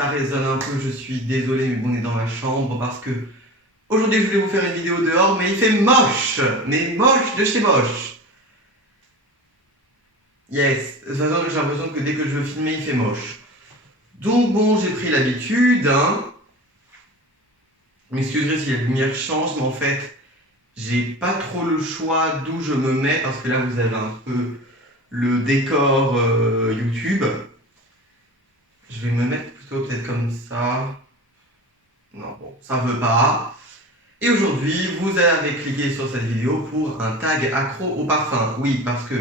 ça résonne un peu, je suis désolé, mais on est dans ma chambre parce que aujourd'hui je voulais vous faire une vidéo dehors, mais il fait moche, mais moche de chez moche. Yes, de toute façon j'ai l'impression que dès que je veux filmer, il fait moche. Donc bon, j'ai pris l'habitude, hein. Vous m'excuserez si la lumière change, mais en fait, j'ai pas trop le choix d'où je me mets parce que là vous avez un peu le décor YouTube. Je vais me mettre plutôt peut-être comme ça. Non, bon, ça veut pas. Et aujourd'hui, vous avez cliqué sur cette vidéo pour un tag accro au parfum. Oui, parce que,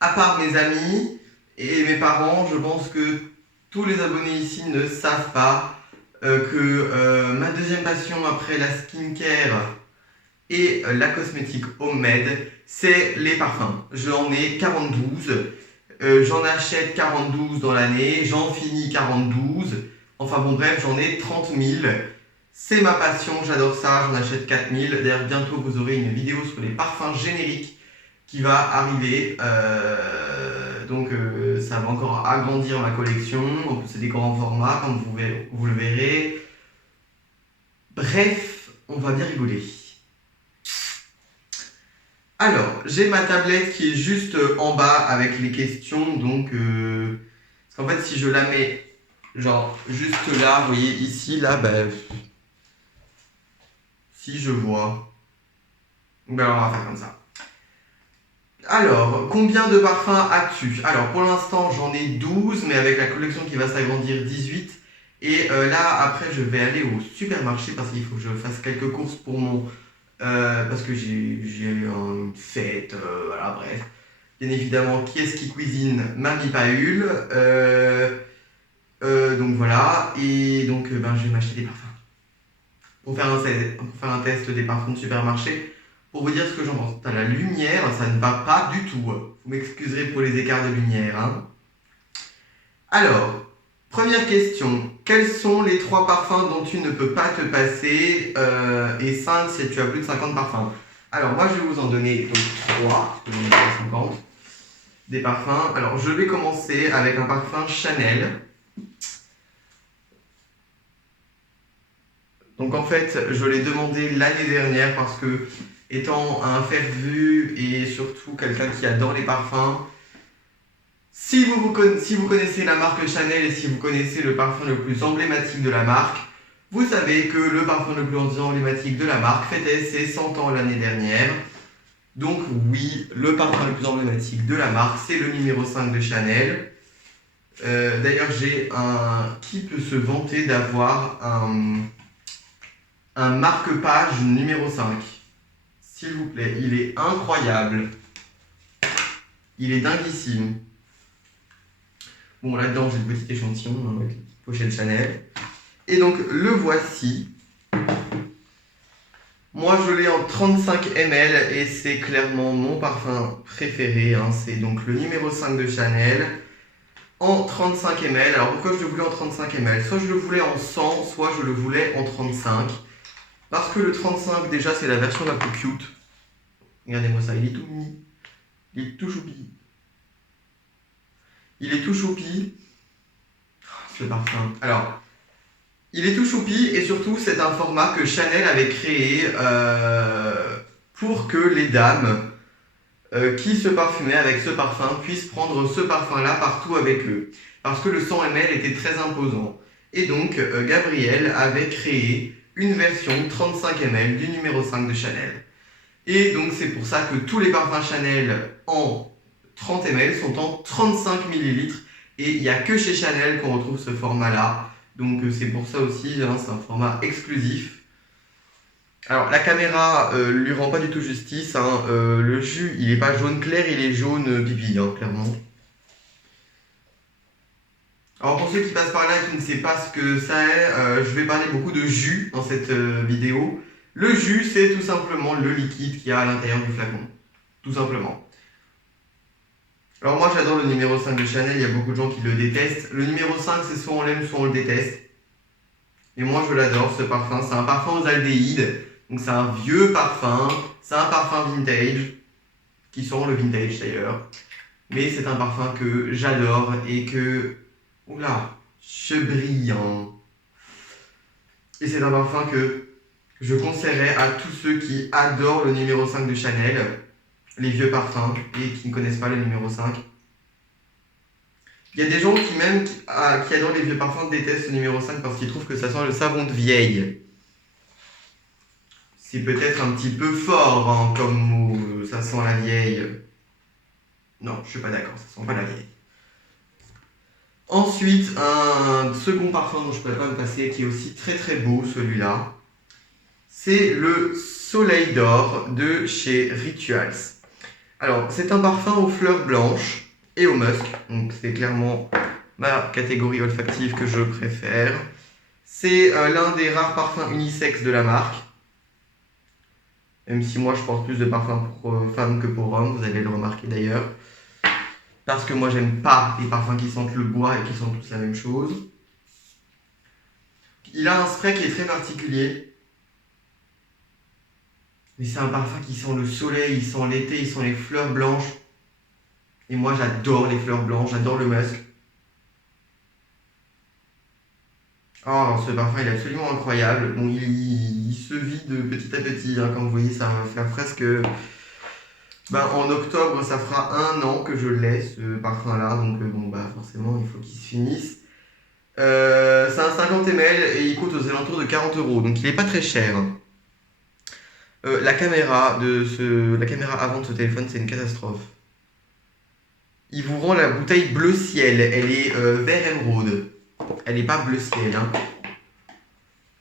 à part mes amis et mes parents, je pense que tous les abonnés ici ne savent pas que ma deuxième passion après la skincare et la cosmétique homemade, c'est les parfums. J'en ai 42. J'en achète 42 dans l'année, j'en finis 42. Enfin bon bref, j'en ai 30 000. C'est ma passion, j'adore ça, j'en achète 4 000. D'ailleurs, bientôt vous aurez une vidéo sur les parfums génériques qui va arriver. Donc ça va encore agrandir ma collection. En plus, c'est des grands formats, comme vous le verrez. Bref, on va bien rigoler. Alors, j'ai ma tablette qui est juste en bas avec les questions, donc parce qu'en fait si je la mets genre juste là, vous voyez ici, là, ben si je vois, ben on va faire comme ça. Alors, combien de parfums as-tu? Alors pour l'instant j'en ai 12, mais avec la collection qui va s'agrandir 18. Et là après je vais aller au supermarché parce qu'il faut que je fasse quelques courses pour mon... parce que j'ai une fête, voilà, bref. Bien évidemment, qui est-ce qui cuisine? Mamie Paül. Donc voilà, et donc je vais m'acheter des parfums. Pour faire un test des parfums de supermarché, pour vous dire ce que j'en pense. La lumière, ça ne va pas du tout. Vous m'excuserez pour les écarts de lumière, hein. Alors, première question. Quels sont les 3 parfums dont tu ne peux pas te passer et 5 si tu as plus de 50 parfums? Alors moi je vais vous en donner donc 3, parce que j'en ai pas 50, des parfums. Alors je vais commencer avec un parfum Chanel. Donc en fait je l'ai demandé l'année dernière parce que étant un fer-vu et surtout quelqu'un qui adore les parfums, si vous connaissez la marque Chanel et si vous connaissez le parfum le plus emblématique de la marque, vous savez que le parfum le plus emblématique de la marque fêtait ses 100 ans l'année dernière. Donc oui, le parfum le plus emblématique de la marque, c'est le numéro 5 de Chanel. D'ailleurs, j'ai un... Qui peut se vanter d'avoir un marque-page numéro 5? S'il vous plaît, il est incroyable. Il est dinguissime. Bon, là-dedans, j'ai le petit échantillon avec la petite pochette Chanel. Et donc, le voici. Moi, je l'ai en 35 ml et c'est clairement mon parfum préféré, hein. C'est donc le numéro 5 de Chanel en 35 ml. Alors, pourquoi je le voulais en 35 ml? Soit je le voulais en 100, soit je le voulais en 35. Parce que le 35, déjà, c'est la version la plus cute. Regardez-moi ça, il est tout mini. Il est tout choupi. Il est tout choupi. Ce parfum. Alors, il est tout choupi et surtout, c'est un format que Chanel avait créé pour que les dames qui se parfumaient avec ce parfum puissent prendre ce parfum-là partout avec eux. Parce que le 100 ml était très imposant. Et donc, Gabrielle avait créé une version 35 ml du numéro 5 de Chanel. Et donc, c'est pour ça que tous les parfums Chanel en 30 ml sont en 35 ml. Et il n'y a que chez Chanel qu'on retrouve ce format-là. Donc, c'est pour ça aussi, hein, c'est un format exclusif. Alors, la caméra lui rend pas du tout justice, hein. Le jus, il est pas jaune clair, il est jaune pipi, hein, clairement. Alors, pour ceux qui passent par là et qui ne savent pas ce que ça est, je vais parler beaucoup de jus dans cette vidéo. Le jus, c'est tout simplement le liquide qu'il y a à l'intérieur du flacon. Tout simplement. Alors moi, j'adore le numéro 5 de Chanel, il y a beaucoup de gens qui le détestent. Le numéro 5, c'est soit on l'aime, soit on le déteste. Et moi, je l'adore, ce parfum. C'est un parfum aux aldéhydes. Donc c'est un vieux parfum, c'est un parfum vintage, qui sent le vintage d'ailleurs. Mais c'est un parfum que j'adore et que... Oula, Chebriant. Et c'est un parfum que je conseillerais à tous ceux qui adorent le numéro 5 de Chanel, les vieux parfums, et qui ne connaissent pas le numéro 5. Il y a des gens qui adorent les vieux parfums détestent le numéro 5 parce qu'ils trouvent que ça sent le savon de vieille. C'est peut-être un petit peu fort hein, comme mot, ça sent la vieille. Non, je suis pas d'accord, ça sent pas la vieille. Ensuite, un second parfum dont je ne pourrais pas me passer, qui est aussi très très beau celui-là, c'est le Soleil d'Or de chez Rituals. Alors, c'est un parfum aux fleurs blanches et au musk, donc c'est clairement ma catégorie olfactive que je préfère. C'est l'un des rares parfums unisexes de la marque. Même si moi je porte plus de parfums pour femmes que pour hommes, vous allez le remarquer d'ailleurs. Parce que moi j'aime pas les parfums qui sentent le bois et qui sentent tous la même chose. Il a un spray qui est très particulier. Mais c'est un parfum qui sent le soleil, il sent l'été, il sent les fleurs blanches. Et moi j'adore les fleurs blanches, j'adore le musk. Oh, ce parfum il est absolument incroyable. Bon, il se vide petit à petit, hein, comme vous voyez, ça va faire presque... en octobre, ça fera 1 an que je l'ai, ce parfum-là, donc forcément, il faut qu'il se finisse. C'est un 50 ml et il coûte aux alentours de 40 €, donc il n'est pas très cher. La caméra avant de ce téléphone, c'est une catastrophe. Il vous rend la bouteille bleu ciel, elle est vert émeraude. Elle n'est pas bleu ciel. Hein.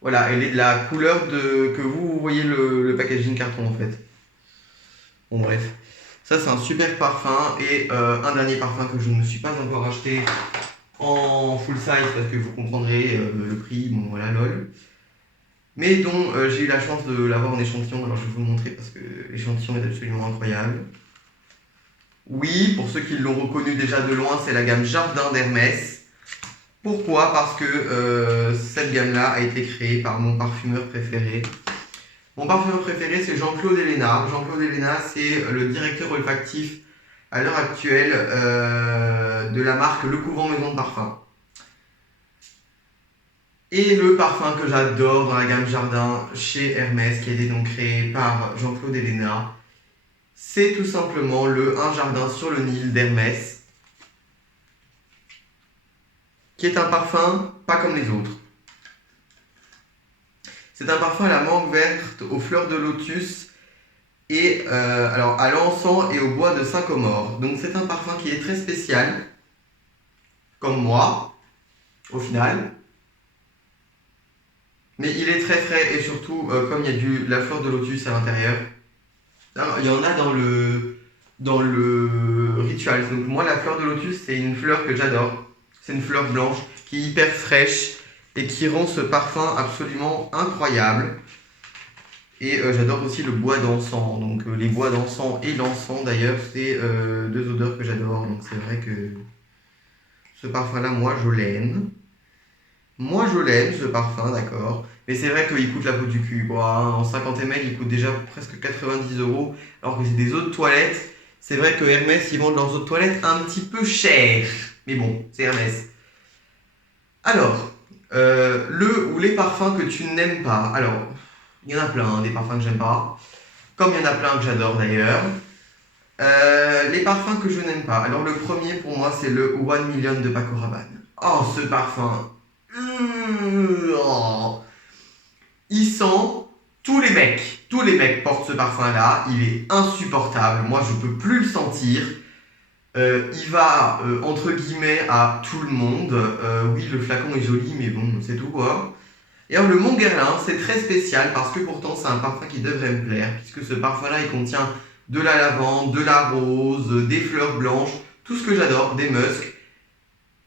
Voilà, elle est de la couleur que vous voyez le packaging carton en fait. Bon bref, ça c'est un super parfum et un dernier parfum que je ne me suis pas encore acheté en full size parce que vous comprendrez le prix, bon voilà lol. Mais dont j'ai eu la chance de l'avoir en échantillon, alors je vais vous le montrer parce que l'échantillon est absolument incroyable. Oui, pour ceux qui l'ont reconnu déjà de loin, c'est la gamme Jardin d'Hermès. Pourquoi? Parce que cette gamme-là a été créée par mon parfumeur préféré. Mon parfumeur préféré, c'est Jean-Claude Ellena. Jean-Claude Ellena, c'est le directeur olfactif à l'heure actuelle de la marque Le Couvent Maison de Parfum. Et le parfum que j'adore dans la gamme Jardin chez Hermès, qui a été donc créé par Jean-Claude Ellena, c'est tout simplement le Un Jardin sur le Nil d'Hermès, qui est un parfum pas comme les autres. C'est un parfum à la menthe verte, aux fleurs de lotus et à l'encens et au bois de sycomore. Donc c'est un parfum qui est très spécial, comme moi, au final. Mais il est très frais et surtout, comme il y a la fleur de lotus à l'intérieur, il y en a dans le Rituals. Donc moi, la fleur de lotus, c'est une fleur que j'adore. C'est une fleur blanche qui est hyper fraîche et qui rend ce parfum absolument incroyable. Et j'adore aussi le bois d'encens. Donc les bois d'encens et l'encens d'ailleurs, c'est 2 odeurs que j'adore. Donc c'est vrai que ce parfum-là, moi je l'aime. Moi je l'aime ce parfum, d'accord. Mais c'est vrai qu'il coûte la peau du cul. Quoi, hein. En 50 ml, il coûte déjà presque 90 €. Alors que c'est des eaux de toilette. C'est vrai que Hermès, ils vendent leurs eaux de toilette un petit peu cher. Mais bon, c'est Hermès. Alors, le ou les parfums que tu n'aimes pas. Alors, il y en a plein, hein, des parfums que j'aime pas. Comme il y en a plein que j'adore d'ailleurs. Les parfums que je n'aime pas. Alors, le premier pour moi, c'est le One Million de Paco Rabanne. Oh, ce parfum. Oh. Il sent tous les mecs. Tous les mecs portent ce parfum-là. Il est insupportable. Moi, je peux plus le sentir. Il va, entre guillemets, à tout le monde. Oui, le flacon est joli, mais bon, c'est tout quoi. Et alors, le Mont Guerlain, c'est très spécial parce que pourtant, c'est un parfum qui devrait me plaire, puisque ce parfum-là, il contient de la lavande, de la rose, des fleurs blanches, tout ce que j'adore, des musks.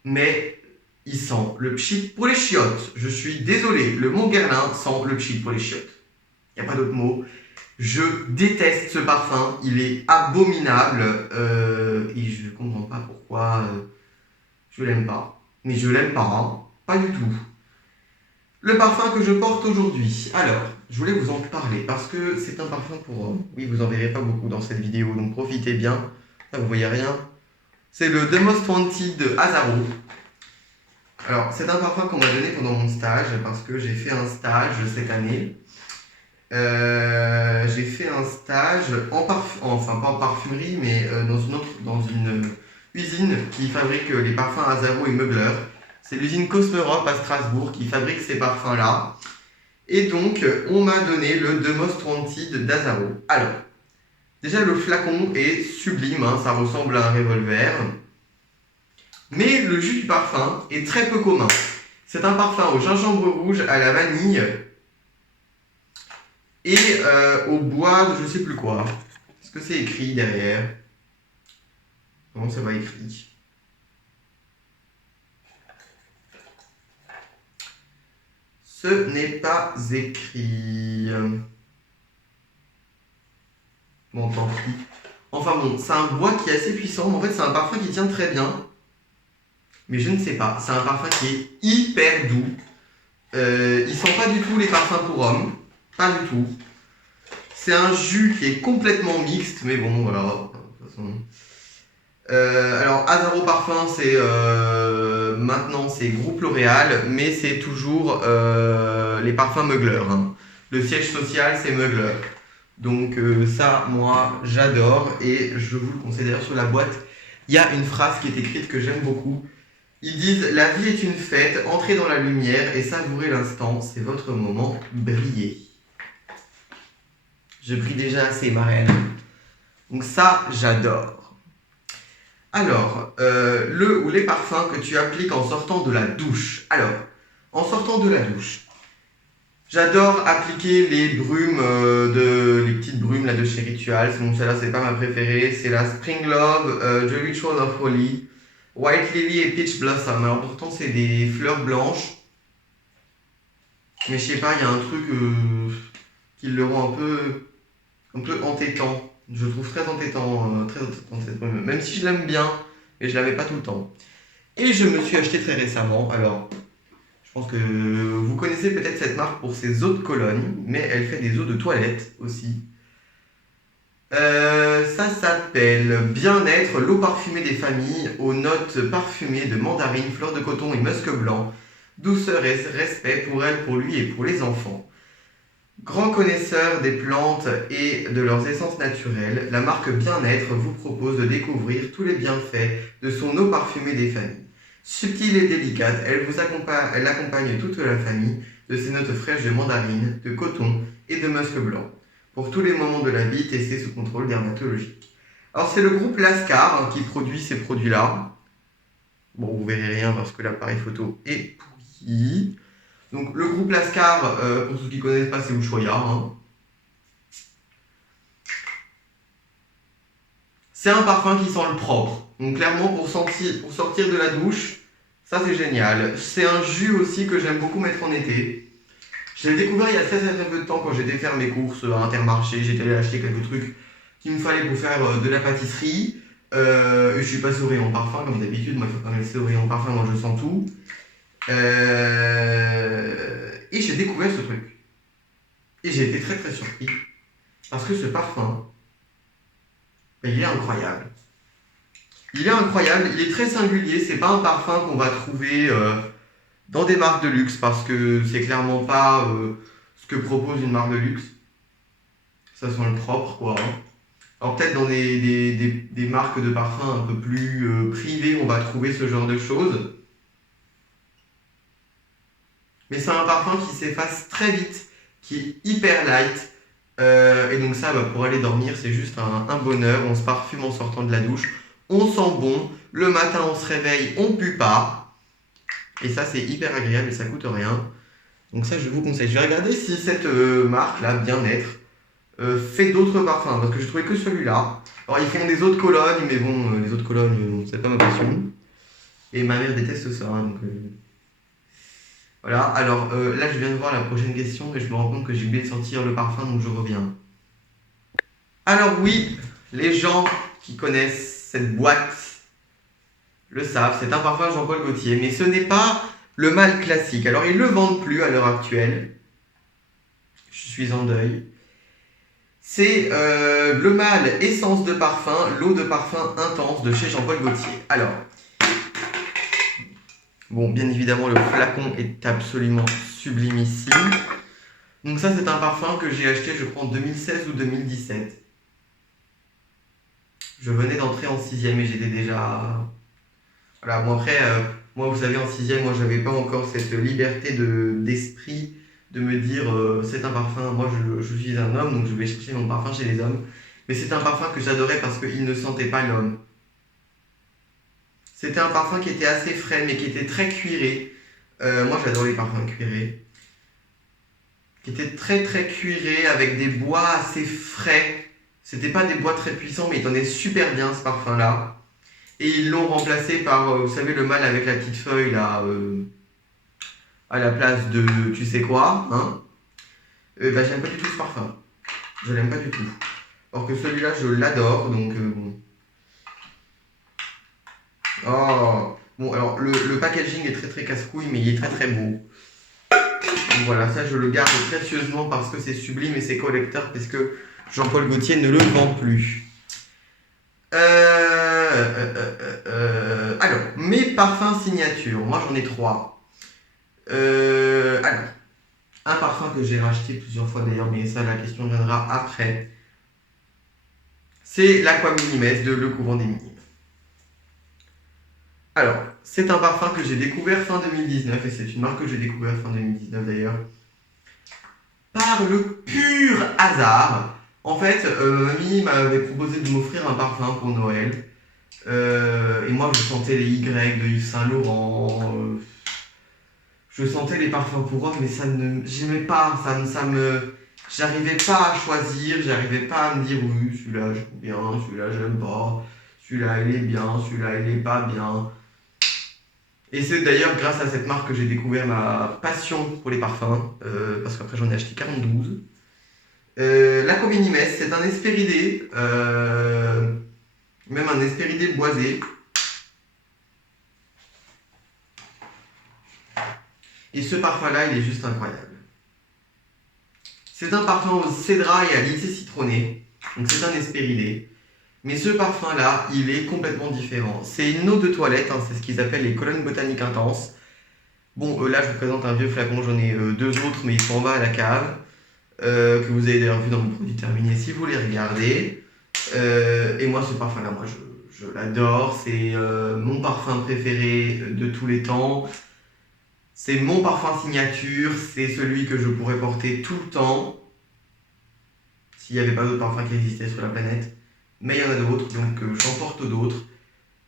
Mais il sent le pchit pour les chiottes. Je suis désolé, le Mont Guerlain sent le pchit pour les chiottes. Il n'y a pas d'autre mot. Je déteste ce parfum, il est abominable et je ne comprends pas pourquoi je l'aime pas. Mais je l'aime pas, hein. Pas du tout. Le parfum que je porte aujourd'hui. Alors, je voulais vous en parler parce que c'est un parfum pour hommes. Oui, vous en verrez pas beaucoup dans cette vidéo, donc profitez bien. Là, vous voyez rien. C'est le The Most Wanted de Azaro. Alors, c'est un parfum qu'on m'a donné pendant mon stage, parce que j'ai fait un stage cette année. J'ai fait un stage enfin pas en parfumerie, mais dans une usine qui fabrique les parfums Azzaro et Mugler. C'est l'usine Cosmorop à Strasbourg qui fabrique ces parfums-là. Et donc, on m'a donné le The Most Wanted d'Azzaro. Alors, déjà le flacon est sublime, hein, ça ressemble à un revolver. Mais le jus du parfum est très peu commun. C'est un parfum au gingembre rouge, à la vanille et au bois de je sais plus quoi. Est-ce que c'est écrit derrière? Comment ça va écrit? Ce n'est pas écrit. Bon, tant pis. Enfin bon, c'est un bois qui est assez puissant. En fait, c'est un parfum qui tient très bien. Mais je ne sais pas. C'est un parfum qui est hyper doux. Il sent pas du tout les parfums pour hommes. Pas du tout. C'est un jus qui est complètement mixte. Mais bon, voilà. De toute façon. Alors, Azzaro Parfum, c'est maintenant c'est groupe L'Oréal, mais c'est toujours les parfums Mugler. Hein. Le siège social, c'est Mugler. Donc ça, moi, j'adore et je vous le conseille. D'ailleurs, sur la boîte, il y a une phrase qui est écrite que j'aime beaucoup. Ils disent « La vie est une fête, entrez dans la lumière et savourez l'instant, c'est votre moment, brillez. » Je brille déjà assez, ma reine. Donc ça, j'adore. Alors, le ou les parfums que tu appliques en sortant de la douche. Alors, en sortant de la douche, j'adore appliquer les brumes, les petites brumes là, de chez Rituals. Bon, celle-là, c'est pas ma préférée. C'est la Spring Love, The Ritual of Holly, White Lily et Peach Blossom. Alors, pourtant, c'est des fleurs blanches. Mais je sais pas, il y a un truc qui le rend un peu entêtant. Je le trouve très entêtant, cette brume. Même si je l'aime bien, mais je l'avais pas tout le temps. Et je me suis acheté très récemment. Alors, je pense que vous connaissez peut-être cette marque pour ses eaux de Cologne, mais elle fait des eaux de toilette aussi. Ça s'appelle Bien-être, l'eau parfumée des familles, aux notes parfumées de mandarine, fleur de coton et musc blanc. Douceur et respect pour elle, pour lui et pour les enfants. Grand connaisseur des plantes et de leurs essences naturelles, la marque Bien-être vous propose de découvrir tous les bienfaits de son eau parfumée des familles. Subtile et délicate, elle accompagne toute la famille de ses notes fraîches de mandarine, de coton et de musc blanc. Pour tous les moments de la vie, testée sous contrôle dermatologique. Alors c'est le groupe Lascar qui produit ces produits-là. Bon, vous verrez rien parce que l'appareil photo est pourri. Donc le groupe Lascar, pour ceux qui ne connaissent pas, c'est Ushuaïa. Hein. C'est un parfum qui sent le propre. Donc clairement, pour sortir de la douche, ça c'est génial. C'est un jus aussi que j'aime beaucoup mettre en été. Je l'ai découvert il y a très peu de temps quand j'étais faire mes courses à Intermarché. J'étais allé acheter quelques trucs qu'il me fallait pour faire de la pâtisserie. Je suis passé au rayon parfum comme d'habitude. Moi, il faut quand même laisser au rayon parfum, moi je sens tout. Et j'ai découvert ce truc. Et j'ai été très très surpris. Parce que ce parfum, il est incroyable. Il est incroyable, il est très singulier. C'est pas un parfum qu'on va trouver dans des marques de luxe. Parce que c'est clairement pas ce que propose une marque de luxe. Ça sent le propre, quoi. Alors peut-être dans des marques de parfums un peu plus privées, on va trouver ce genre de choses. Mais c'est un parfum qui s'efface très vite, qui est hyper light. Et donc ça, pour aller dormir, c'est juste un bonheur. On se parfume en sortant de la douche. On sent bon. Le matin, on se réveille, on pue pas. Et ça, c'est hyper agréable et ça coûte rien. Donc ça, je vous conseille. Je vais regarder si cette marque-là, Bien-être, fait d'autres parfums. Parce que je trouvais que celui-là. Alors, ils font des eaux de Cologne, mais bon, les eaux de Cologne, c'est pas ma passion. Et ma mère déteste ça, donc... Voilà, alors là je viens de voir la prochaine question et je me rends compte que j'ai oublié de sortir le parfum donc je reviens. Alors oui, les gens qui connaissent cette boîte le savent, c'est un parfum Jean-Paul Gaultier, mais ce n'est pas le mâle classique. Alors ils ne le vendent plus à l'heure actuelle, je suis en deuil. C'est le mâle essence de parfum, l'eau de parfum intense de chez Jean-Paul Gaultier. Alors, Bon, bien évidemment, le flacon est absolument sublimissime. Donc ça, c'est un parfum que j'ai acheté, je crois, en 2016 ou 2017. Je venais d'entrer en 6e et j'étais déjà... Voilà, bon après, moi, vous savez, en 6e, moi, j'avais pas encore cette liberté d'esprit de me dire, c'est un parfum, moi, je suis un homme, donc je vais chercher mon parfum chez les hommes. Mais c'est un parfum que j'adorais parce qu'il ne sentait pas l'homme. C'était un parfum qui était assez frais, mais qui était très cuiré. Moi, j'adore les parfums cuirés. Qui était très très cuiré, avec des bois assez frais. C'était pas des bois très puissants, mais il tenait super bien ce parfum-là. Et ils l'ont remplacé par, vous savez, le mâle avec la petite feuille là, à la place de tu sais quoi, hein. Bah, j'aime pas du tout ce parfum. Je l'aime pas du tout. Alors que celui-là, je l'adore, donc bon. Oh, bon, alors le packaging est très très casse-couille, mais il est très très beau. Donc voilà, ça je le garde précieusement parce que c'est sublime et c'est collector, parce que Jean-Paul Gaultier ne le vend plus. Alors, mes parfums signature, moi j'en ai 3. Alors, un parfum que j'ai racheté plusieurs fois d'ailleurs, mais ça la question viendra après. C'est l'Aqua Minimes de Le Couvent des Minimes. Alors, c'est un parfum que j'ai découvert fin 2019, et c'est une marque que j'ai découvert fin 2019 d'ailleurs, par le pur hasard. En fait, mamie m'avait proposé de m'offrir un parfum pour Noël. Et moi, je sentais les Y de Yves Saint Laurent. Je sentais les parfums pour hommes, mais ça ne, j'aimais pas. J'arrivais pas à choisir. J'arrivais pas à me dire oui, celui-là j'aime bien, celui-là j'aime pas, celui-là il est bien, celui-là il est pas bien. Et c'est d'ailleurs grâce à cette marque que j'ai découvert ma passion pour les parfums, parce qu'après j'en ai acheté 42. L'Aqua Minimes, c'est un Hespéridé, même un Hespéridé boisé. Et ce parfum-là, il est juste incroyable. C'est un parfum au cédra et à lycée citronné, donc c'est un Hespéridé. Mais ce parfum-là, il est complètement différent. C'est une eau de toilette, hein, c'est ce qu'ils appellent les colonnes botaniques intenses. Bon, là, je vous présente un vieux flacon, j'en ai 2 autres, mais ils sont en bas à la cave. Que vous avez d'ailleurs vu dans mon produit terminé si vous les regardez. Et moi, ce parfum-là, moi, je l'adore. C'est mon parfum préféré de tous les temps. C'est mon parfum signature. C'est celui que je pourrais porter tout le temps. S'il n'y avait pas d'autres parfums qui existaient sur la planète. Mais il y en a d'autres, donc j'en porte d'autres.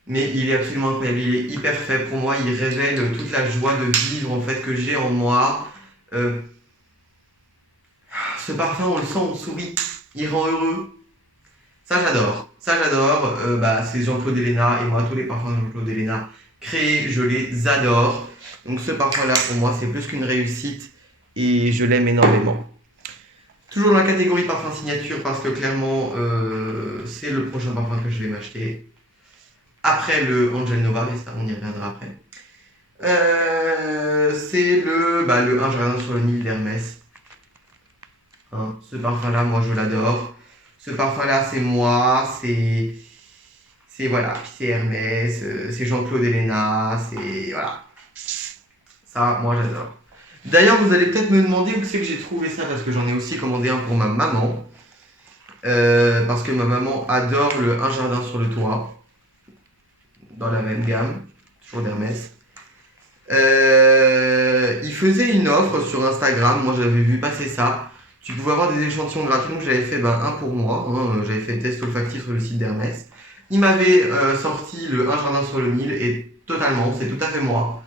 Mais il est absolument incroyable. Il est hyper fait. Pour moi, il révèle toute la joie de vivre en fait que j'ai en moi. Ce parfum, on le sent, on sourit, il rend heureux. Ça, j'adore. Ça, j'adore. C'est Jean-Claude Ellena, et moi, tous les parfums de Jean-Claude Ellena créés, je les adore. Donc, ce parfum-là, pour moi, c'est plus qu'une réussite, et je l'aime énormément. Toujours dans la catégorie parfum signature, parce que clairement, c'est le prochain parfum que je vais m'acheter. Après le Angel Nova, mais ça, on y reviendra après. C'est le 1 Jardin sur le Nil d'Hermès. Hein, ce parfum-là, moi, je l'adore. Ce parfum-là, c'est moi, voilà, c'est Hermès, c'est Jean-Claude Ellena, c'est voilà. Ça, moi, j'adore. D'ailleurs, vous allez peut-être me demander où c'est que j'ai trouvé ça, parce que j'en ai aussi commandé un pour ma maman. Parce que ma maman adore le Un Jardin sur le Toit, dans la même gamme, toujours d'Hermès. Il faisait une offre sur Instagram, moi j'avais vu passer ça. Tu pouvais avoir des échantillons gratuits, donc j'avais fait un pour moi, hein, j'avais fait test olfactif sur le site d'Hermès. Il m'avait sorti le Un Jardin sur le Nil, et totalement, c'est tout à fait moi.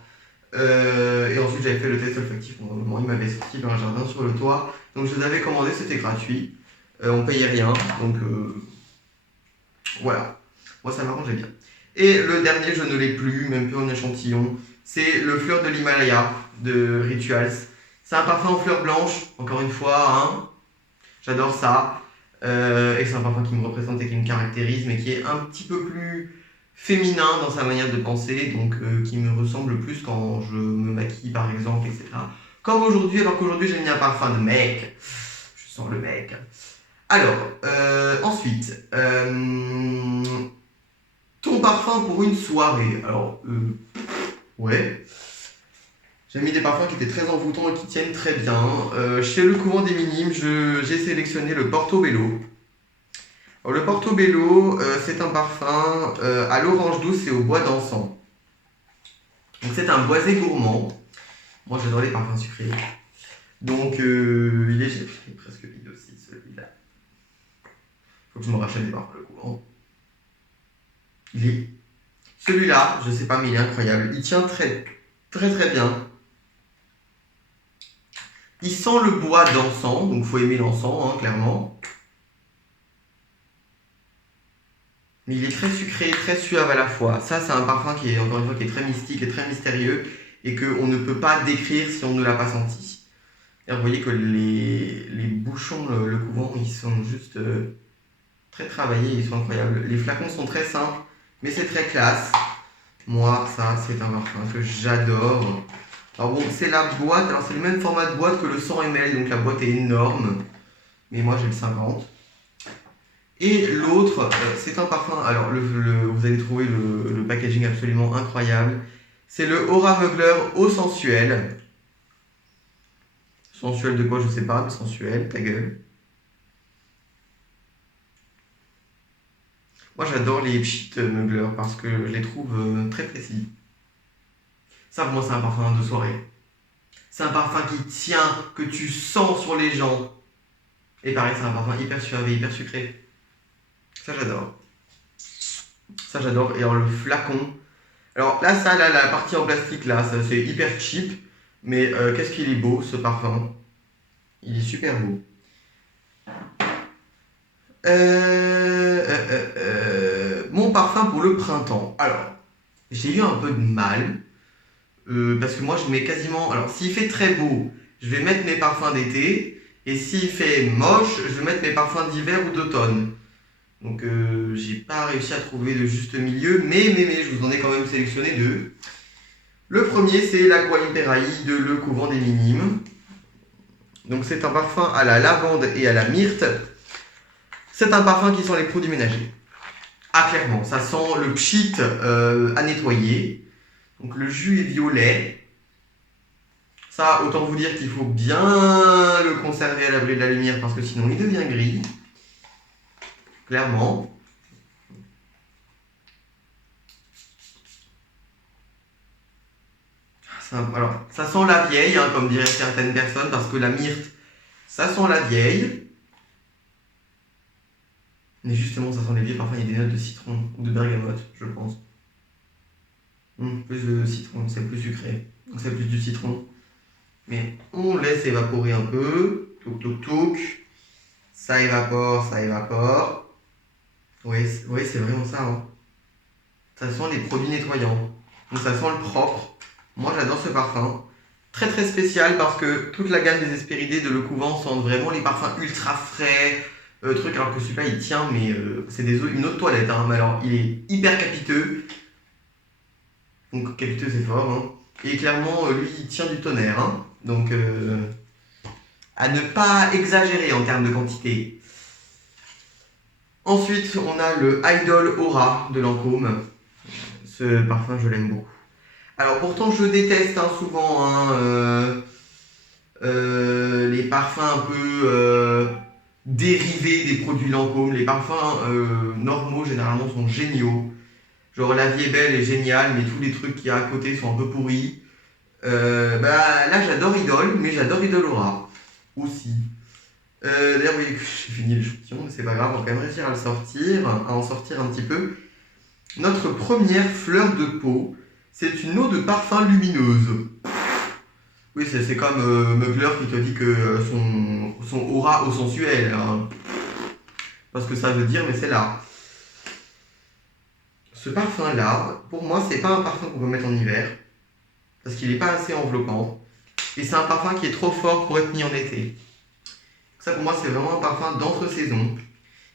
Et ensuite j'avais fait le test olfactif pour le moment, il m'avait sorti le Un Jardin sur le Toit. Donc je les avais commandés, c'était gratuit, on payait rien, donc voilà. Moi ça m'arrangeait bien. Et le dernier, je ne l'ai plus, même plus en échantillon, c'est le Fleur de l'Himalaya de Rituals. C'est un parfum aux fleurs blanches, encore une fois, hein. J'adore ça. Et c'est un parfum qui me représente et qui me caractérise, mais qui est un petit peu plus féminin dans sa manière de penser, donc qui me ressemble plus quand je me maquille par exemple, etc. Comme aujourd'hui, alors qu'aujourd'hui j'ai mis un parfum de mec. Je sens le mec. Alors, ensuite, ton parfum pour une soirée. Alors, ouais. J'ai mis des parfums qui étaient très envoûtants et qui tiennent très bien. Chez Le Couvent des Minimes, j'ai sélectionné le Portobello. Alors, le Portobello, c'est un parfum à l'orange douce et au bois d'encens. Donc c'est un boisé gourmand. Moi j'adore les parfums sucrés. Donc il est presque vide aussi celui-là. Faut que je me rachète des parfums Le Couvent. Celui-là, je sais pas mais il est incroyable. Il tient très très très bien. Il sent le bois d'encens, donc faut aimer l'encens, hein, clairement. Mais il est très sucré, très suave à la fois. Ça, c'est un parfum qui est, encore une fois, qui est très mystique et très mystérieux et qu'on ne peut pas décrire si on ne l'a pas senti. Et vous voyez que les bouchons, le couvent, ils sont juste très travaillés, ils sont incroyables. Les flacons sont très simples, mais c'est très classe. Moi, ça, c'est un parfum que j'adore. Alors bon, c'est la boîte, alors c'est le même format de boîte que le 100 ml, donc la boîte est énorme. Mais moi, j'ai le 50. Et l'autre, c'est un parfum, alors vous allez trouver le packaging absolument incroyable. C'est le Aura Mugler Eau Sensuelle. Sensuel de quoi, je sais pas, mais sensuel, ta gueule. Moi j'adore les cheat Mugler parce que je les trouve très précis. Ça pour moi c'est un parfum de soirée. C'est un parfum qui tient, que tu sens sur les gens. Et pareil, c'est un parfum hyper suave et hyper sucré. Ça j'adore. Ça j'adore. Et alors le flacon. Alors là, ça, là, la partie en plastique là, ça, c'est hyper cheap. Mais qu'est-ce qu'il est beau ce parfum. Il est super beau. Mon parfum pour le printemps. Alors, j'ai eu un peu de mal. Parce que moi, je mets quasiment. Alors, s'il fait très beau, je vais mettre mes parfums d'été. Et s'il fait moche, je vais mettre mes parfums d'hiver ou d'automne. Donc, j'ai pas réussi à trouver de juste milieu. Mais, je vous en ai quand même sélectionné deux. Le premier, c'est l'Aqua Imperaí de Le Couvent des Minimes. Donc, c'est un parfum à la lavande et à la myrte. C'est un parfum qui sent les produits ménagers. Ah, clairement, ça sent le pchit à nettoyer. Donc le jus est violet. Ça, autant vous dire qu'il faut bien le conserver à l'abri de la lumière parce que sinon il devient gris. Clairement. Alors, ça sent la vieille, hein, comme diraient certaines personnes, parce que la myrte, ça sent la vieille. Mais justement, ça sent les vieilles. Parfois, il y a des notes de citron ou de bergamote, je pense. Plus de citron, c'est plus sucré. Donc, c'est plus du citron. Mais on laisse évaporer un peu. Touk, touk, touk. Ça évapore, ça évapore. Oui, c'est vraiment ça. Hein. Ça sent les produits nettoyants. Donc, ça sent le propre. Moi, j'adore ce parfum. Très très spécial parce que toute la gamme des Hespéridés de Le Couvent sent vraiment les parfums ultra frais. Alors que celui-là il tient, mais c'est une autre toilette. Hein, mais alors, il est hyper capiteux. Donc, capiteux, c'est fort. Hein. Et clairement, lui, il tient du tonnerre. Hein. Donc, à ne pas exagérer en termes de quantité. Ensuite, on a le Idol Aura de Lancôme. Ce parfum, je l'aime beaucoup. Alors, pourtant, je déteste souvent les parfums un peu dérivés des produits Lancôme. Les parfums normaux, généralement, sont géniaux. Genre, la vie est belle et géniale, mais tous les trucs qu'il y a à côté sont un peu pourris. Là, j'adore Idol, mais j'adore Idol Aura aussi. D'ailleurs, vous voyez que j'ai fini l'échantillon, mais c'est pas grave, on va quand même réussir à en sortir un petit peu. Notre première fleur de peau, c'est une eau de parfum lumineuse. Oui, c'est comme Mugler qui te dit que son aura au sensuel. Hein. Parce que ça veut dire, mais c'est là. Ce parfum-là, pour moi, c'est pas un parfum qu'on peut mettre en hiver. Parce qu'il n'est pas assez enveloppant. Et c'est un parfum qui est trop fort pour être mis en été. Ça, pour moi, c'est vraiment un parfum d'entre-saison.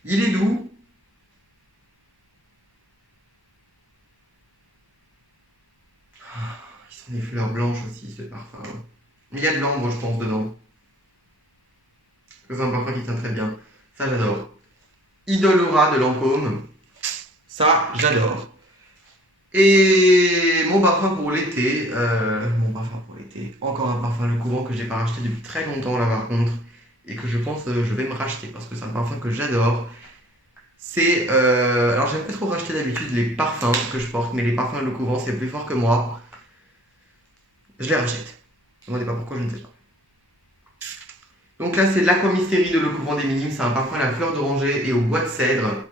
Il est doux. Il sent les fleurs blanches aussi, ce parfum. Mais il y a de l'ambre, je pense, dedans. C'est un parfum qui tient très bien. Ça, j'adore. Idol Aura de Lancôme. Ça, j'adore. Et mon parfum pour l'été, c'est encore un parfum Le Courant que j'ai pas racheté depuis très longtemps là par contre. Et que je pense je vais me racheter parce que c'est un parfum que j'adore. C'est. Alors j'aime pas trop racheter d'habitude les parfums que je porte, mais les parfums Le Courant c'est plus fort que moi. Je les rachète. Je ne me demandez pas pourquoi, je ne sais pas. Donc là c'est l'Aqua Mystery de Le Courant des Minimes. C'est un parfum à la fleur d'oranger et au bois de cèdre.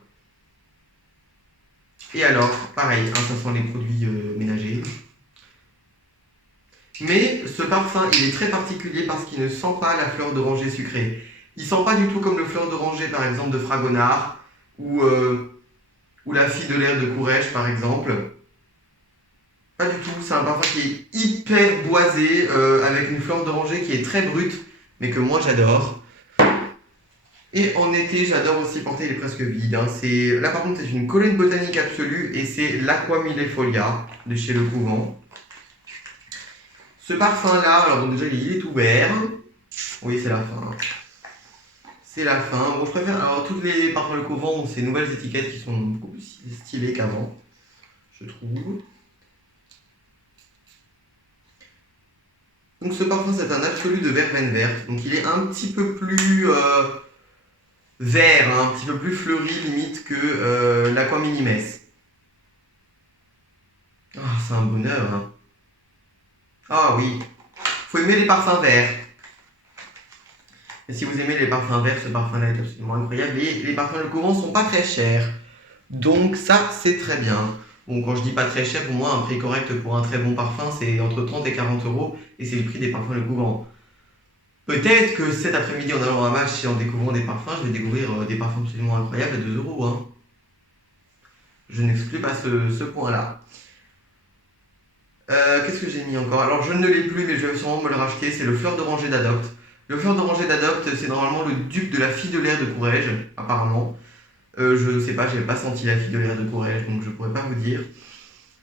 Et alors, pareil, ça sent les produits ménagers. Mais ce parfum, il est très particulier parce qu'il ne sent pas la fleur d'oranger sucrée. Il sent pas du tout comme le fleur d'oranger, par exemple, de Fragonard, ou la fille de l'air de Courrèges, par exemple. Pas du tout, c'est un parfum qui est hyper boisé, avec une fleur d'oranger qui est très brute, mais que moi j'adore. Et en été, j'adore aussi porter, il est presque vide. Là par contre, c'est une colline botanique absolue, et c'est l'Aqua Millefolia de chez Le Couvent. Ce parfum-là, alors bon, déjà il est ouvert. Oui, c'est la fin. C'est la fin. Bon, je préfère. Alors, tous les parfums Le Couvent ont ces nouvelles étiquettes qui sont beaucoup plus stylées qu'avant, je trouve. Donc, ce parfum, c'est un absolu de verveine verte. Donc, il est un petit peu plus vert, hein, un petit peu plus fleuri, limite, que l'Aqua Minimes. Ah, c'est un bonheur, hein. Ah oui. Faut aimer les parfums verts. Et si vous aimez les parfums verts, ce parfum-là est absolument incroyable. Et les parfums Le Couvent sont pas très chers. Donc ça, c'est très bien. Bon, quand je dis pas très cher, pour moi, un prix correct pour un très bon parfum, c'est entre 30 et 40 euros. Et c'est le prix des parfums Le Couvent. Peut-être que cet après-midi, en allant à Mache et en découvrant des parfums, je vais découvrir des parfums absolument incroyables à 2 euros. Hein. Je n'exclus pas ce point-là. Qu'est-ce que j'ai mis encore? Alors, je ne l'ai plus, mais je vais sûrement me le racheter. C'est le Fleur d'Oranger d'Adopte. Le Fleur d'Oranger d'Adopte, c'est normalement le dupe de la fille de l'air de Courrèges, apparemment. Je sais pas, j'ai pas senti la fille de l'air de Courrèges, donc je pourrais pas vous dire.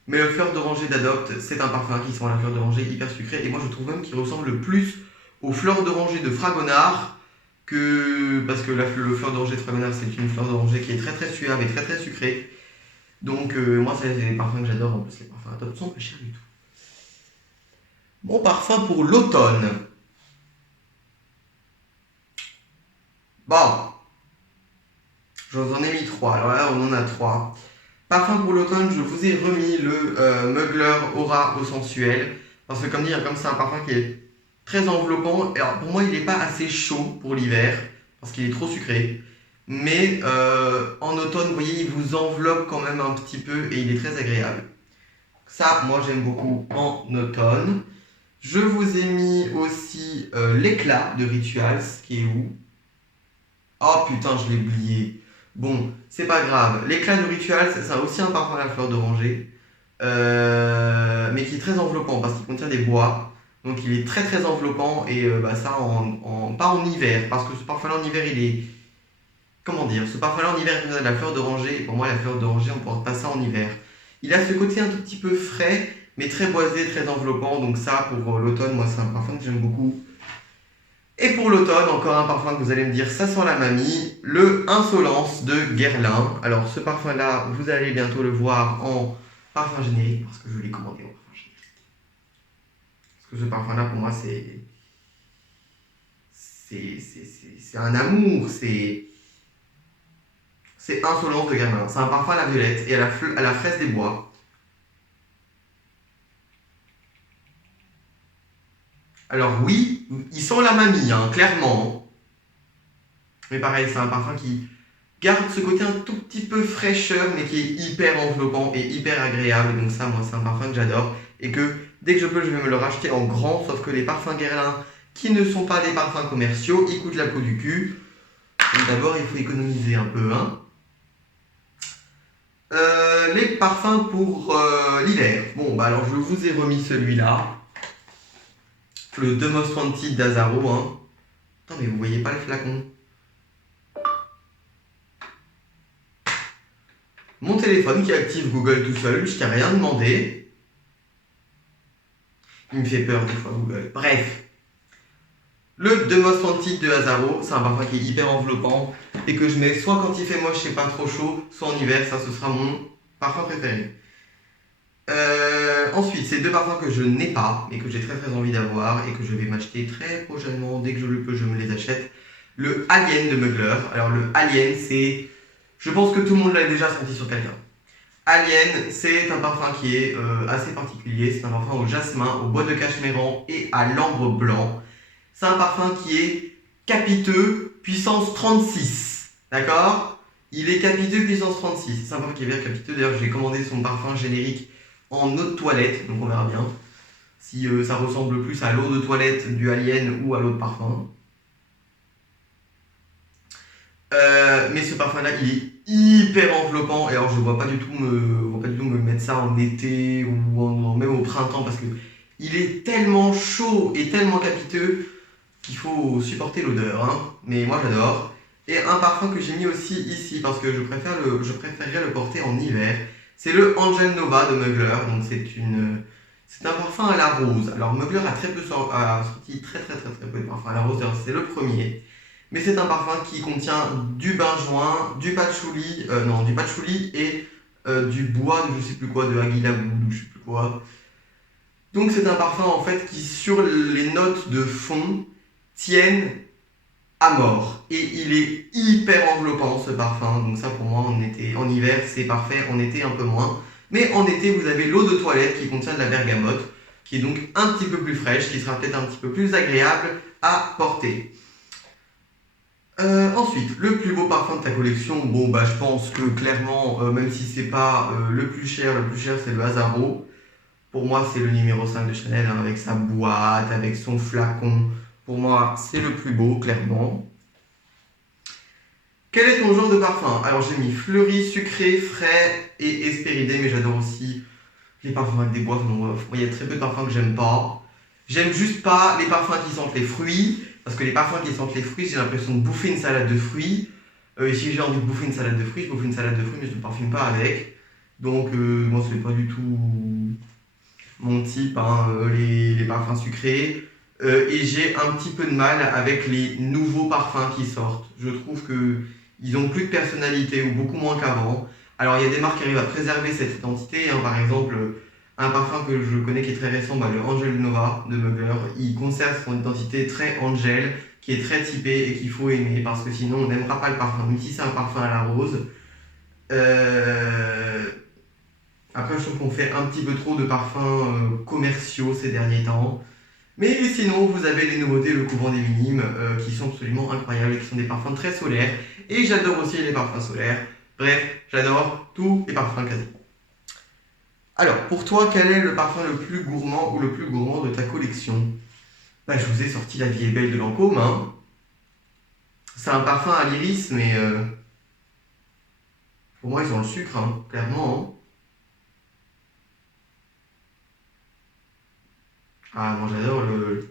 Mais le Fleur d'Oranger d'Adopte, c'est un parfum qui sent la fleur d'oranger hyper sucrée. Et moi, je trouve même qu'il ressemble le plus aux fleurs d'oranger de Fragonard parce que le fleur d'oranger de Fragonard, c'est une fleur d'oranger qui est très très suave et très très sucrée. Donc, moi, c'est des parfums que j'adore. En plus, les parfums Adopte sont pas chers du tout. Mon parfum pour l'automne. Bon, j'en ai mis 3. Alors là, on en a 3. Parfum pour l'automne, je vous ai remis le Mugler Aura Eau Sensuelle. Parce que comme c'est un parfum qui est très enveloppant. Alors pour moi, il n'est pas assez chaud pour l'hiver. Parce qu'il est trop sucré. Mais en automne, vous voyez, il vous enveloppe quand même un petit peu et il est très agréable. Ça, moi, j'aime beaucoup en automne. Je vous ai mis aussi l'éclat de Rituals, qui est où? Oh putain, je l'ai oublié. Bon, c'est pas grave. L'éclat de Rituals, c'est aussi un parfum à la fleur d'oranger, mais qui est très enveloppant parce qu'il contient des bois. Donc il est très très enveloppant et ça pas en hiver, parce que ce parfum-là en hiver, il est... Comment dire? Ce parfum-là en hiver, il contient de la fleur d'oranger, et pour moi, la fleur d'oranger, on ne porte pas ça en hiver. Il a ce côté un tout petit peu frais, mais très boisé, très enveloppant. Donc ça, pour l'automne, moi, c'est un parfum que j'aime beaucoup. Et pour l'automne, encore un parfum que vous allez me dire, ça sent la mamie, le Insolence de Guerlain. Alors ce parfum-là, vous allez bientôt le voir en parfum générique, parce que je l'ai commandé en parfum générique. Parce que ce parfum-là, pour moi, c'est un amour, c'est Insolence de Guerlain. C'est un parfum à la violette et à la fraise des bois. Alors oui, il sent la mamie, hein, clairement. Mais pareil, c'est un parfum qui garde ce côté un tout petit peu fraîcheur, mais qui est hyper enveloppant et hyper agréable. Donc ça, moi, c'est un parfum que j'adore. Et que, dès que je peux, je vais me le racheter en grand. Sauf que les parfums Guerlain, qui ne sont pas des parfums commerciaux, ils coûtent la peau du cul. Donc d'abord, il faut économiser un peu, hein. Les parfums pour l'hiver. Bon, bah alors, je vous ai remis celui-là. Le The Most Wanted d'Azaro, hein. Attends, mais vous voyez pas le flacon? Mon téléphone qui active Google tout seul, je t'ai rien demandé. Il me fait peur des fois Google. Bref. Le The Most Wanted de Azaro, c'est un parfum qui est hyper enveloppant et que je mets soit quand il fait moche et pas trop chaud, soit en hiver, ça ce sera mon parfum préféré. Ensuite, c'est deux parfums que je n'ai pas, mais que j'ai très envie d'avoir et que je vais m'acheter très prochainement. Dès que je le peux, je me les achète. Le Alien de Mugler. Alors, le Alien, c'est. Je pense que tout le monde l'a déjà senti sur quelqu'un. Alien, c'est un parfum qui est assez particulier. C'est un parfum au jasmin, au bois de cachemiran et à l'ambre blanc. C'est un parfum qui est capiteux, puissance 36. D'accord? Il est capiteux, puissance 36. C'est un parfum qui est bien capiteux. D'ailleurs, j'ai commandé son parfum générique en eau de toilette, donc on verra bien si ça ressemble plus à l'eau de toilette du Alien ou à l'eau de parfum. Mais ce parfum-là, il est hyper enveloppant. Et alors, je ne vois pas du tout me mettre ça en été ou même au printemps parce que il est tellement chaud et tellement capiteux qu'il faut supporter l'odeur. Hein. Mais moi, j'adore. Et un parfum que j'ai mis aussi ici parce que je préférerais le porter en hiver. C'est le Angel Nova de Mugler. Donc, c'est un parfum à la rose. Alors, Mugler a sorti très peu de parfums à la rose. C'est le premier. Mais c'est un parfum qui contient du benjoin, du patchouli, du patchouli et du bois de je sais plus quoi, de Aguila ou je sais plus quoi. Donc c'est un parfum en fait qui sur les notes de fond tiennent à mort. Et il est hyper enveloppant ce parfum. Donc ça pour moi en hiver c'est parfait, en été un peu moins. Mais en été vous avez l'eau de toilette qui contient de la bergamote, qui est donc un petit peu plus fraîche, qui sera peut-être un petit peu plus agréable à porter. Ensuite, le plus beau parfum de ta collection, bon bah je pense que clairement, même si c'est pas le plus cher c'est le Azzaro. Pour moi c'est le numéro 5 de Chanel, hein, avec sa boîte, avec son flacon. Pour moi c'est le plus beau, clairement. Quel est ton genre de parfum? Alors j'ai mis fleuri, sucré, frais et espéridé, mais j'adore aussi les parfums avec des bois. Moi il y a très peu de parfums que j'aime pas. J'aime juste pas les parfums qui sentent les fruits, parce que les parfums qui sentent les fruits, j'ai l'impression de bouffer une salade de fruits. Et si j'ai envie de bouffer une salade de fruits, je bouffe une salade de fruits, mais je ne parfume pas avec. Donc, moi, ce n'est pas du tout mon type, hein, les parfums sucrés. Et j'ai un petit peu de mal avec les nouveaux parfums qui sortent. Je trouve qu'ils ont plus de personnalité, ou beaucoup moins qu'avant. Alors, il y a des marques qui arrivent à préserver cette identité, hein, par exemple. Un parfum que je connais qui est très récent, le Angel Nova de Mugler, il conserve son identité très Angel, qui est très typé et qu'il faut aimer parce que sinon on n'aimera pas le parfum. Même si c'est un parfum à la rose. Après, je trouve qu'on fait un petit peu trop de parfums commerciaux ces derniers temps. Mais sinon, vous avez les nouveautés, le couvent des minimes, qui sont absolument incroyables et qui sont des parfums très solaires. Et j'adore aussi les parfums solaires. Bref, j'adore tous les parfums quasi. Alors, pour toi, quel est le parfum le plus gourmand ou le plus gourmand de ta collection? Bah, je vous ai sorti La Vie est belle de Lancôme. Hein. C'est un parfum à l'iris, mais pour moi, ils ont le sucre, hein, clairement. Hein. Ah, moi, j'adore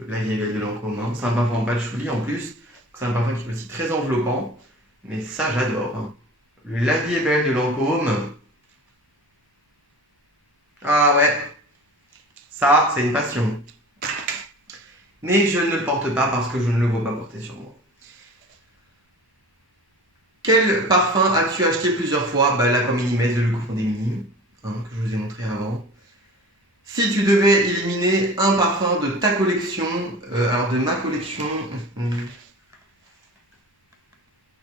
La Vie est belle de Lancôme. Hein. C'est un parfum en patchouli en plus. C'est un parfum qui est aussi très enveloppant. Mais ça, j'adore. Hein. Le La Vie est belle de Lancôme. Ah ouais, ça, c'est une passion. Mais je ne le porte pas parce que je ne le vois pas porter sur moi. Quel parfum as-tu acheté plusieurs fois? Bah, l'Aqua Minimesse de Le Couvent des Minimes, hein, que je vous ai montré avant. Si tu devais éliminer un parfum de ta collection, alors de ma collection,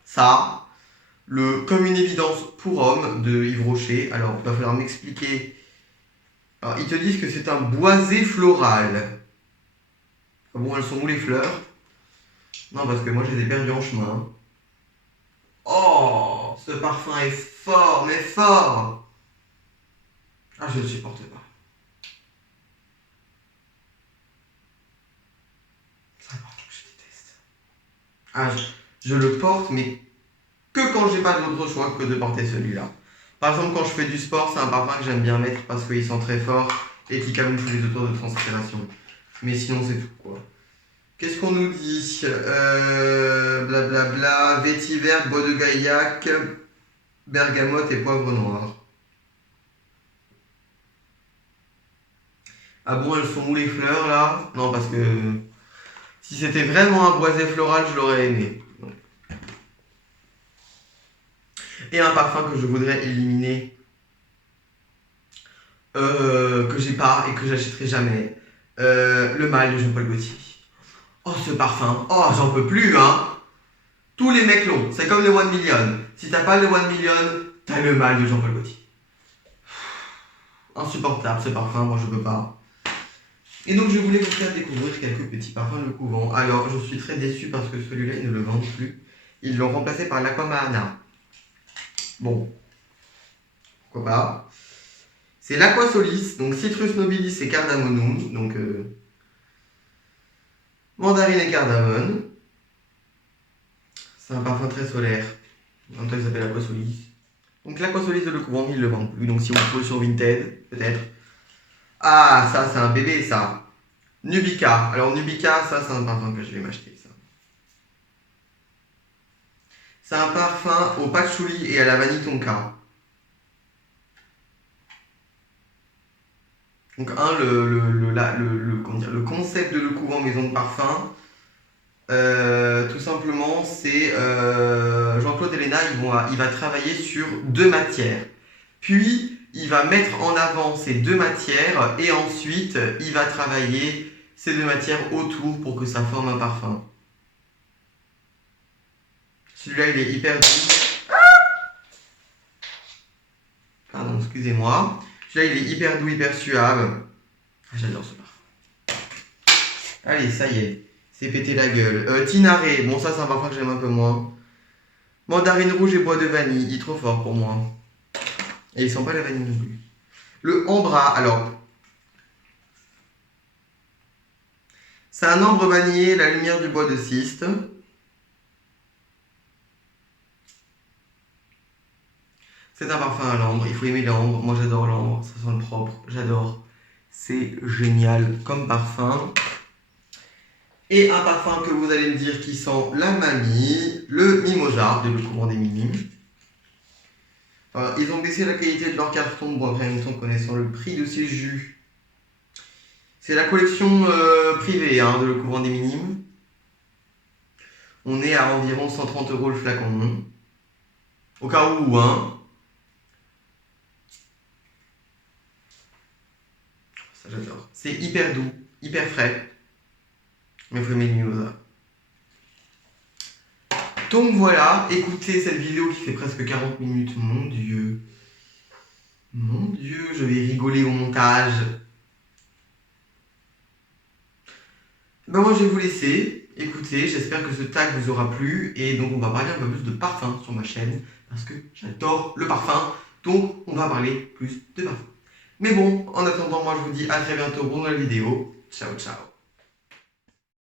ça, le Comme une évidence pour homme de Yves Rocher. Alors, il va falloir m'expliquer. Alors, ils te disent que c'est un boisé floral. Ah bon, elles sont où les fleurs? Non, parce que moi, je les ai perdues en chemin. Oh, ce parfum est fort, mais fort! Ah, je ne supporte pas. C'est un parfum que je déteste. Ah, je le porte, mais que quand j'ai pas d'autre choix que de porter celui-là. Par exemple, quand je fais du sport, c'est un parfum que j'aime bien mettre parce qu'il sent très fort et qui camoufle les odeurs de transpiration. Mais sinon, c'est tout, quoi. Qu'est-ce qu'on nous dit? Blablabla, vétiver, bois de gaillac, bergamote et poivre noir. Ah bon, elles sont où les fleurs là? Non, parce que si c'était vraiment un boisé floral, je l'aurais aimé. Et un parfum que je voudrais éliminer. que j'ai pas et que j'achèterai jamais. Le Mal de Jean-Paul Gaultier. Oh, ce parfum, oh, j'en peux plus, hein. Tous les mecs l'ont, c'est comme le One Million. Si t'as pas le One Million, t'as le Mal de Jean-Paul Gaultier. Insupportable ce parfum, moi je peux pas. Et donc je voulais vous faire découvrir quelques petits parfums Le Couvent. Alors je suis très déçu parce que celui-là ils ne le vendent plus. Ils l'ont remplacé par l'Aquamana. Bon, pourquoi pas. C'est l'Aquasolis, donc Citrus nobilis et Cardamonum, donc mandarine et cardamone. C'est un parfum très solaire. En même temps il s'appelle Aquasolis. Donc l'Aquasolis de Le Couvent, ils ne le vendent plus. Donc si vous le trouvez sur Vinted, peut-être. Ah, ça c'est un bébé ça. Nubica. Alors Nubica, ça c'est un parfum que je vais m'acheter. Ça. C'est un parfum au patchouli et à la vanille tonka. Donc le concept de Le Couvent Maison de Parfum, tout simplement, c'est Jean-Claude Héléna, il va travailler sur 2 matières. Puis, il va mettre en avant ces 2 matières et ensuite, il va travailler ces 2 matières autour pour que ça forme un parfum. Celui-là, il est hyper doux. Pardon, excusez-moi. Celui-là, il est hyper doux, hyper suave. Ah, j'adore ce parfum. Allez, ça y est. C'est pété la gueule. Tinaré. Bon, ça, c'est un parfum que j'aime un peu moins. Mandarine rouge et bois de vanille. Il est trop fort pour moi. Et il sent pas la vanille non plus. Le Ambra, alors. C'est un ambre vanillé, la lumière du bois de cyste. C'est un parfum à l'ambre, il faut aimer l'ambre. Moi j'adore l'ambre, ça sent le propre, j'adore. C'est génial comme parfum. Et un parfum que vous allez me dire qui sent la mamie, le Mimosa de Le Couvent des Minimes. Ils ont baissé la qualité de leur carton, bon après en même temps connaissant le prix de ces jus. C'est la collection privée de Le Couvent des Minimes. On est à environ 130 € le flacon. Au cas où, hein. Ça j'adore. C'est hyper doux, hyper frais. Mais il faut aimer le mimosa. Donc voilà, écoutez cette vidéo qui fait presque 40 minutes. Mon Dieu. Mon Dieu, je vais rigoler au montage. Ben moi je vais vous laisser. Écoutez, j'espère que ce tag vous aura plu. Et donc on va parler un peu plus de parfum sur ma chaîne. Parce que j'adore le parfum. Donc on va parler plus de parfum. Mais bon, en attendant, moi je vous dis à très bientôt pour une nouvelle vidéo. Ciao, ciao.